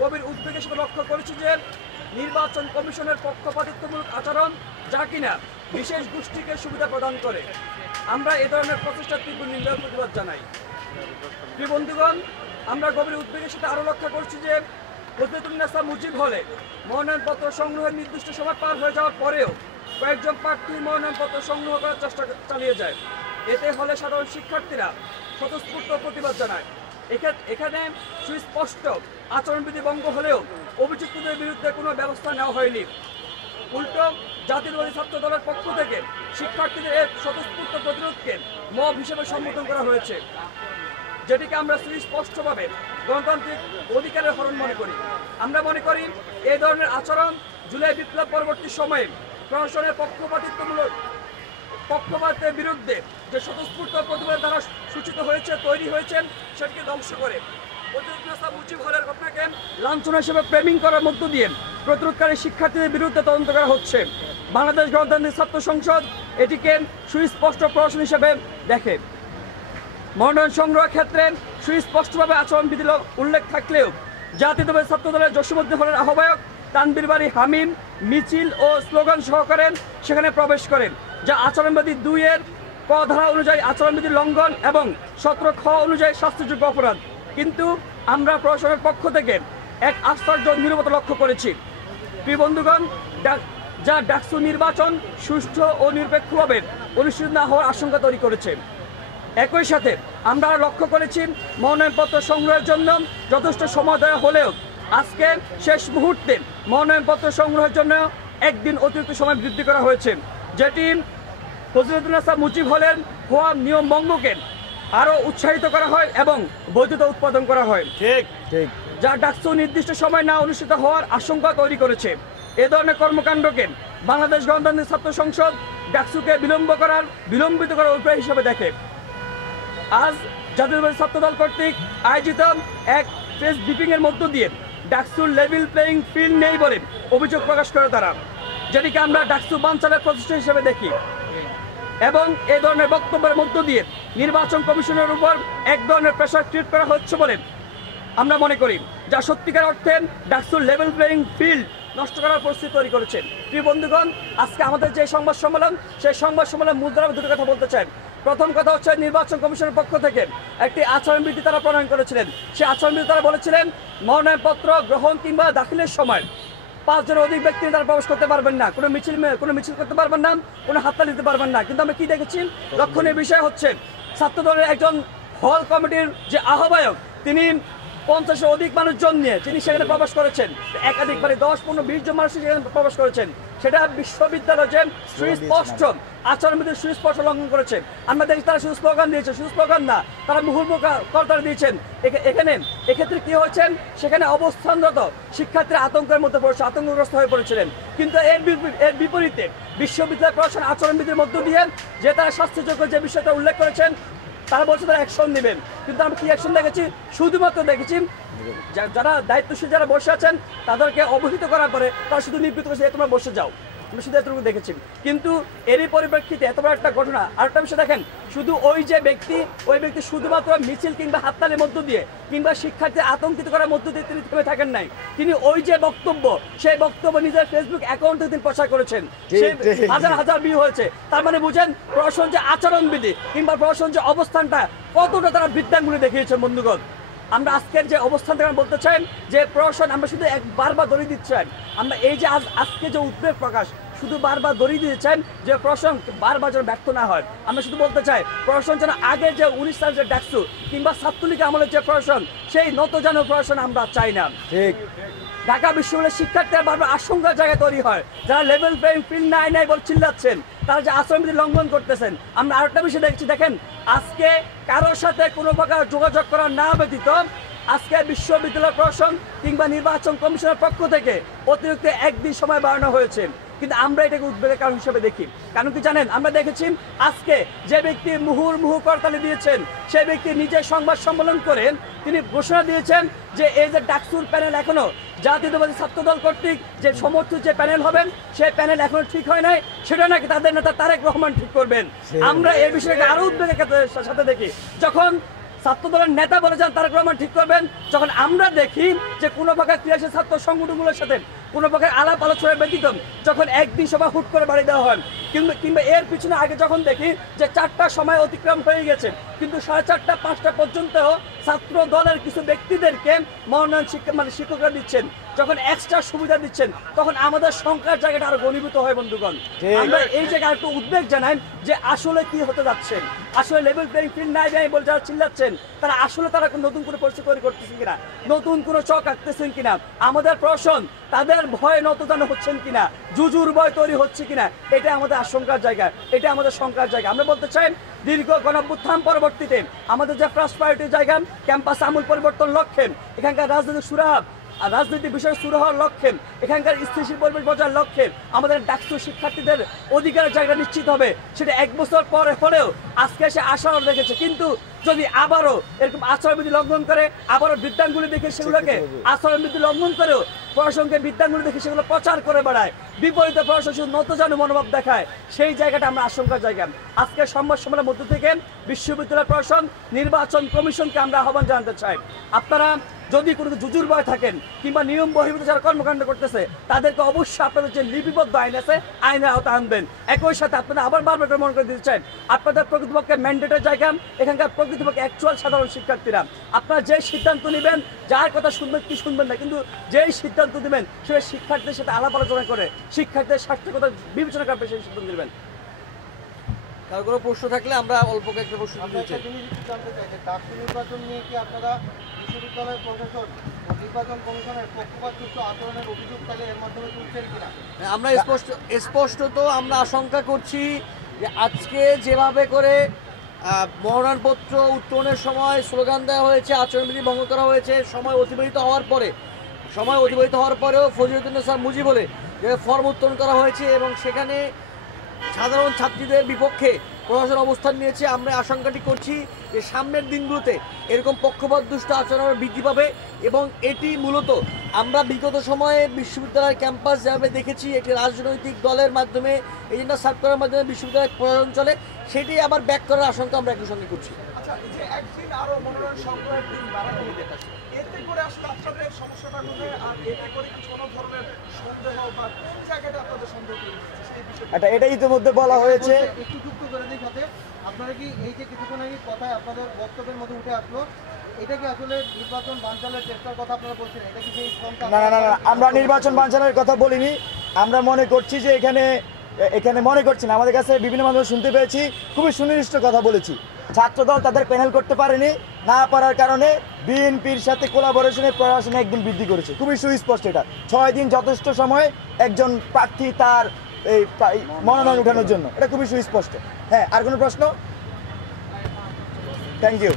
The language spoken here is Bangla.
গভীর উদ্বেগের সাথে লক্ষ্য করেছি যে নির্বাচন কমিশনের পক্ষপাতিত্বমূলক আচরণ যা কিনা বিশেষ গোষ্ঠীকে সুবিধা প্রদান করে। আমরা এ ধরনের প্রচেষ্টার তীব্র নিন্দা ও প্রতিবাদ জানাই। প্রিয় বন্ধুগণ, আমরা গভীর উদ্বেগের সাথে আরও লক্ষ্য করছি যে ফজলিউন্নেসা মুজিব হলে মনোনয়নপত্র সংগ্রহের নির্দিষ্ট সময় পার হয়ে যাওয়ার পরেও কয়েকজন প্রার্থী মনোনয়নপত্র সংগ্রহ করার চেষ্টা চালিয়ে যায়। এতে হলে সাধারণ শিক্ষার্থীরা স্বতঃস্ফূর্ত প্রতিবাদ জানায়। এখানে সুস্পষ্ট আচরণবিধি ভঙ্গ হলেও অভিযুক্তদের বিরুদ্ধে কোনো ব্যবস্থা নেওয়া হয়নি। উল্টো জাতীয়তাবাদী ছাত্র দলের পক্ষ থেকে শিক্ষার্থীদের এর স্বতঃস্ফূর্ত প্রতিরোধকে মব হিসেবে সম্বোধন করা হয়েছে, যেটিকে আমরা সুস্পষ্টভাবে গণতান্ত্রিক অধিকারের হরণ মনে করি। আমরা মনে করি এই ধরনের আচরণ জুলাই বিপ্লব পরবর্তী সময়ে প্রশাসনের পক্ষপাতের বিরুদ্ধে যে স্বতঃস্ফূর্ত প্রতিবাদ দ্বারা সূচিত হয়েছে, তৈরি হয়েছেন, সেটিকে ধ্বংস করে ফজলিউন্নেসা মুজিব হলের ঘটনাকে লাঞ্ছনা হিসেবে ফ্রেমিং করার মধ্য দিয়ে প্রতিরোধকারী শিক্ষার্থীদের বিরুদ্ধে তদন্ত করা হচ্ছে। বাংলাদেশ গণতান্ত্রিক ছাত্র সংসদ এটিকে সুস্পষ্ট প্রহসন হিসেবে দেখে। মনোনয়ন সংগ্রহের ক্ষেত্রে সুস্পষ্টভাবে আচরণবিধি উল্লেখ থাকলেও জাতীয়তাবাদী ছাত্র দলের জসীমউদ্দিন হলের আহ্বায়ক তানভীর বারী হামিম মিছিল ও স্লোগান সহকারে সেখানে প্রবেশ করেন, যা আচরণবিধি 2-এর ক ধারা অনুযায়ী আচরণবিধি লঙ্ঘন এবং 17 খ অনুযায়ী শাস্তিযোগ্য অপরাধ। কিন্তু আমরা প্রশাসনের পক্ষ থেকে এক আশ্চর্য নীরবতা লক্ষ্য করেছি। প্রিয় বন্ধুগণ, যা ডাকসু নির্বাচন সুষ্ঠু ও নিরপেক্ষভাবে অনুষ্ঠিত না হওয়ার আশঙ্কা তৈরি করেছে। একই সাথে আমরা লক্ষ্য করেছি মনোনয়নপত্র সংগ্রহের জন্য যথেষ্ট সময় দেওয়া হলেও আজকে শেষ মুহূর্তে মনোনয়নপত্র সংগ্রহের জন্য একদিন অতিরিক্ত সময় বৃদ্ধি করা হয়েছে, যেটি ফজলিউন্নেসা মুজিব হলের হওয়া নিয়ম ভঙ্গকে আরও উৎসাহিত করা হয় এবং বৈধতা উৎপাদন করা হয়, ঠিক যা ডাকসু নির্দিষ্ট সময় না অনুষ্ঠিত হওয়ার আশঙ্কা তৈরি করেছে। এ ধরনের কর্মকাণ্ডকে বাংলাদেশ গণতান্ত্রিক ছাত্র সংসদ ডাকসুকে বিলম্বিত করার উপায় হিসেবে দেখে। আজ জাতীয়তাবাদী ছাত্রদল কর্তৃক আয়োজিত এক প্রেস ব্রিফিংয়ের মধ্য দিয়ে ডাকসুর লেভেল প্লেয়িং ফিল্ড নেই বলে অভিযোগ প্রকাশ করে তারা, যেটিকে আমরা ডাকসু বানচালের প্রচেষ্টা হিসেবে দেখি। এবং এই ধরনের বক্তব্যের মধ্য দিয়ে নির্বাচন কমিশনের উপর এক ধরনের প্রেশার ক্রিয়েট করা হচ্ছে বলে আমরা মনে করি, যা সত্যিকার অর্থে ডাকসুর লেভেল প্লেয়িং ফিল্ড নষ্ট করার পরিস্থিতি তৈরি করেছেন। প্রিয় বন্ধুগণ, আজকে আমাদের যে সংবাদ সম্মেলন, সেই সংবাদ সম্মেলন মূল দ্বারা দুটো কথা বলতে চাই। প্রথম কথা হচ্ছে নির্বাচন কমিশনের পক্ষ থেকে একটি আচরণবিধি তারা প্রণয়ন করেছিলেন। সেই আচরণবিধি তারা বলেছিলেন মনোনয়নপত্র গ্রহণ কিংবা দাখিলের সময় 5 জনের অধিক ব্যক্তি তারা প্রবেশ করতে পারবেন না, কোনো মিছিল করতে পারবেন না, কোনো হাততালি দিতে পারবেন না। কিন্তু আমরা কি দেখেছি, লক্ষণীয় বিষয় হচ্ছে ছাত্র দলের একজন হল কমিটির যে আহ্বায়ক, তিনি 50-এর অধিক মানুষজন নিয়ে তিনি সেখানে প্রবেশ করেছেন। একাধিক 10, 15, 20 জন মানুষ সেখানে প্রবেশ করেছেন। সেটা বিশ্ববিদ্যালয় যে সুস্পষ্ট আচরণবিধির সুস্পষ্ট লঙ্ঘন করেছে। আমরা দেখি তারা শুধু স্লোগান দিয়েছে, শুধু স্লোগান না, তারা মুহুর্মুখ করতালি দিয়েছেন। এক্ষেত্রে কি হয়েছেন, সেখানে অবস্থানরত শিক্ষার্থীরা আতঙ্কের মধ্যে পড়েছে, আতঙ্কগ্রস্ত হয়ে পড়েছিলেন। কিন্তু এর বিপরীতে বিশ্ববিদ্যালয় প্রশাসন আচরণবিধির মধ্য দিয়ে যে তারা শাস্তিযোগ্য যে বিষয়টা উল্লেখ করেছেন, তারা বলছে তারা অ্যাকশন নেবেন। কিন্তু আমরা কি অ্যাকশন দেখেছি, শুধুমাত্র দেখেছি যারা দায়িত্বশীল যারা বসে আছেন তাদেরকে অবহিত করার পরে তারা শুধু নিবৃত্ত করেছে, তোমরা বসে যাও, আমরা শুধু এতটুকু দেখেছি। কিন্তু এরই পরিপ্রেক্ষিতে এত বড় একটা ঘটনা। আরেকটা বিষয় দেখেন, শুধু ওই ব্যক্তি শুধুমাত্র মিছিল কিংবা হাততালির মধ্য দিয়ে কিংবা শিক্ষার্থী আতঙ্কিত করার মধ্য দিয়ে তিনি থেমে থাকেন নাই। তিনি ওই যে বক্তব্য, সেই বক্তব্য নিজের ফেসবুক অ্যাকাউন্টে তিনি প্রচার করেছেন, হাজার হাজার ভিউ হয়েছে। তার মানে বুঝেন প্রশাসন যে আচরণবিধি কিংবা প্রশাসন যে অবস্থানটা কতটা তারা বৃদ্ধাঙ্গুলি দেখিয়েছেন। বন্ধুগণ, আমরা আজকের যে অবস্থান থেকে বলতে চাই যে প্রশাসন, আমরা শুধু বারবার দড়ি দিচ্ছেন, আমরা এই যে আজকে যে উদ্বেগ প্রকাশ শুধু বারবার দড়ি দিয়েছেন যে প্রশাসন বারবার যেন ব্যর্থ না হয়। আমরা শুধু বলতে চাই প্রশাসন যেন আগে যে 19 সালের যে ডাকসু কিংবা ছাত্রলীগ আমলের যে প্রশাসন, সেই নতজানু প্রশাসন আমরা চাই না। ঠিক ঢাকা বিশ্ববিদ্যালয়ের শিক্ষার্থীরা বারবার আশঙ্কার জায়গা তৈরি হয়, যারা লেভেল প্লেইং ফিল্ড নাই বলে চিল্লাচ্ছেন, তারা যে আচরণবিধি লঙ্ঘন করতেছেন। আমরা আরেকটা বিষয় দেখছি, দেখেন আজকে কারোর সাথে কোনো প্রকার যোগাযোগ করা না ব্যতীত আজকে বিশ্ববিদ্যালয় প্রশাসন কিংবা নির্বাচন কমিশনের পক্ষ থেকে অতিরিক্ত একদিন সময় বাড়ানো হয়েছে। কিন্তু আমরা এটাকে উদ্বেগের কারণ হিসেবে দেখি। কারণ কি জানেন, আমরা দেখেছি আজকে যে ব্যক্তি মুহুর্মুহু করতালি দিয়েছেন, সেই ব্যক্তি নিজে সংবাদ সম্মেলন করেন, তিনি ঘোষণা দিয়েছেন যে এই যে ডাকসুর প্যানেল এখনো জাতীয়তাবাদী ছাত্রদল কর্তৃক যে সমর্থিত যে প্যানেল হবেন, সেই প্যানেল এখনো ঠিক হয় নাই, সেটা নাকি তাদের নেতা তারেক রহমান ঠিক করবেন। আমরা এই বিষয়কে আরো উদ্বেগের সাথে দেখি। যখন ছাত্রদলের নেতা বলে যান তারেক রহমান ঠিক করবেন যখন আমরা দেখি যে কোনো প্রকার ক্রিয়াশীল ছাত্র সংগঠনগুলোর সাথে কোনো প্রকার আলাপ আলোচনা ব্যতীত যখন একদিন সভা হুট করে বাড়ি দেওয়া হয় কিংবা এর পিছনে আগে যখন দেখি যে 4টার সময় অতিক্রম হয়ে গেছে কিন্তু 4:30 5টা পর্যন্ত ছাত্র দলের কিছু ব্যক্তিদেরকে মনোনয়ন শিক্ষকরা দিচ্ছেন যখন এক্সট্রা সুবিধা দিচ্ছেন তখন আমাদের সংখ্যার জায়গাটা আরো ঘনীভূত হয় বন্ধুগণ। আমরা এই জায়গায় একটু উদ্বেগ জানাই যে আসলে কি হতে যাচ্ছে, আসলে লেভেল প্লেইং ফিল্ড নাই নাই বলে যারা চিল্লাচ্ছেন তারা আসলে তারা নতুন করে পরিস্থিতি তৈরি করতেছেন কিনা, নতুন কোনো চক আঁকতেছেন কিনা, আমাদের প্রশাসন তাদের ভয়ে নতজান হচ্ছেন কিনা, জুজুর ভয় তৈরি হচ্ছে কিনা, এটা আমাদের আশঙ্কার জায়গা, এটা আমাদের শঙ্কার জায়গা। আমরা বলতে চাই দীর্ঘ গণঅভ্যুত্থান পরবর্তীতে আমাদের যে ফার্স্ট প্রায়োরিটি জায়গা ক্যাম্পাস আমূল পরিবর্তন লক্ষ্যে এখানকার রাজনৈতিক সুরাহা আর রাজনৈতিক বিষয় শুরু হওয়ার লক্ষ্যে এখানকার স্থিতিশীল পরিবেশ বজায়ের লক্ষ্যে আমাদের ডাকসু শিক্ষার্থীদের অধিকারের জায়গা নিশ্চিত হবে সেটা 1 বছর পরে হলেও আজকে এসে আশাও রেখেছে। কিন্তু যদি আবারও এরকম আচরণবিধি লঙ্ঘন করে আবারও বৃদ্ধাঙ্গুলি দেখে সেগুলোকে আচরণবিধি লঙ্ঘন করেও প্রশাসনকে বৃদ্ধাঙ্গুলি দেখে সেগুলো প্রচার করে বেড়ায়, বিপরীতে প্রশাসন নতজানু মনোভাব দেখায়, সেই জায়গাটা আমরা আশঙ্কার জায়গা। আজকে সংবাদ সম্মেলনের মধ্য থেকে বিশ্ববিদ্যালয় প্রশাসন নির্বাচন কমিশনকে আমরা আহ্বান জানাতে চাই, আপনারা যদি কোনো জুজুর ভয় থাকেন কিংবা নিয়ম বহির্ভূত যারা কর্মকাণ্ড করতেছে তাদেরকে অবশ্যই আপনাদের যে লিপিবদ্ধ আইন আছে আইনের আওতা আনবেন। একই সাথে আপনারা আবার বারবার মনে করে দিতে চান আপনাদের প্রকৃতপক্ষে ম্যান্ডেটের জায়গা এখানকার প্রকৃতপক্ষে অ্যাকচুয়াল সাধারণ শিক্ষার্থীরা আপনারা যে সিদ্ধান্ত নেবেন যার কথা শুনবেন কি শুনবেন না কিন্তু যেই সিদ্ধান্ত নেবেন সেটা শিক্ষার্থীদের সাথে আলাপ আলোচনা করে শিক্ষার্থীদের স্বাস্থ্যের কথা বিবেচনা করে সেই সিদ্ধান্ত নেবেন। কারো কোনো প্রশ্ন থাকলে আমরা অল্প কয়েকটা প্রশ্ন দিচ্ছি। নির্বাচন নিয়ে কি আপনারা বিশ্ববিদ্যালয় প্রশাসন নির্বাচন কমিশনের পক্ষপাতযুক্ত আচরণের অভিযোগ তাহলে এর মাধ্যমে তুলছেন কিনা? আমরা স্পষ্টত আমরা আশঙ্কা করছি যে আজকে যেভাবে করে মনোনয়নপত্র উত্তোলনের সময় স্লোগান দেওয়া হয়েছে, আচরণবিধি ভঙ্গ করা হয়েছে, সময় অতিবাহিত হওয়ার পরেও ফজিলুদ্দিন স্যার মুজিব বলে যে ফর্ম উত্তোলন করা হয়েছে এবং সেখানে সাধারণ ছাত্রীদের বিপক্ষে প্রশাসন অবস্থান নিয়েছে। আমরা আশঙ্কাটি করছি যে সামনের দিনগুলোতে এরকম পক্ষপাতদুষ্ট আচরণ বৃদ্ধি পাবে এবং এটি মূলত আমরা বিগত সময়ে বিশ্ববিদ্যালয়ের ক্যাম্পাস যেভাবে দেখেছি একটি রাজনৈতিক দলের মাধ্যমে এজেন্ডা সার্ভ করার মাধ্যমে বিশ্ববিদ্যালয়ের প্রশাসন চলে সেটি আবার ব্যাক করার আশঙ্কা আমরা একই সঙ্গে করছি। আচ্ছা, এই যে একদিন আরো মনোনয়ন সংগ্রহের দিন বাড়ানো হয়েছে, এতে করে আসলে আপনাদের সমস্যাটা কোথায় আর এতে করে কি কোনো ধরনের সন্দেহ বা কোন জায়গাটা আপনাদের সন্দেহ তৈরি হচ্ছে সেই বিষয়ে এটা ইতিমধ্যে বলা হয়েছে। একটু যুক্ত করে দিই সাথে আপনারা কি এই যে কিছুক্ষণ আগে কথায় আপনাদের বক্তব্যের মধ্যে উঠে আসলো এটা কি আসলে নির্বাচন বানচালের চেষ্টার কথা আপনারা বলছেন? এটা কি সেই না, আমরা নির্বাচন বানচালের কথা বলিনি। আমরা মনে করছি যে এখানে মনে করছি না, আমাদের কাছে বিভিন্ন মানুষ শুনতে পেয়েছি খুবই সুনির্দিষ্ট কথা বলেছি। ছাত্রদল তাদের প্যানেল করতে পারেনি, না পারার কারণে বিএনপির সাথে কোলাবোরেশনের প্রশাসনে একদিন বৃদ্ধি করেছে, খুবই সুস্পষ্ট। এটা 6 দিন যথেষ্ট সময় একজন প্রার্থী তার এই মনোনয়ন উঠানোর জন্য, এটা খুবই সুস্পষ্ট। হ্যাঁ, আর কোনো প্রশ্ন? Thank you.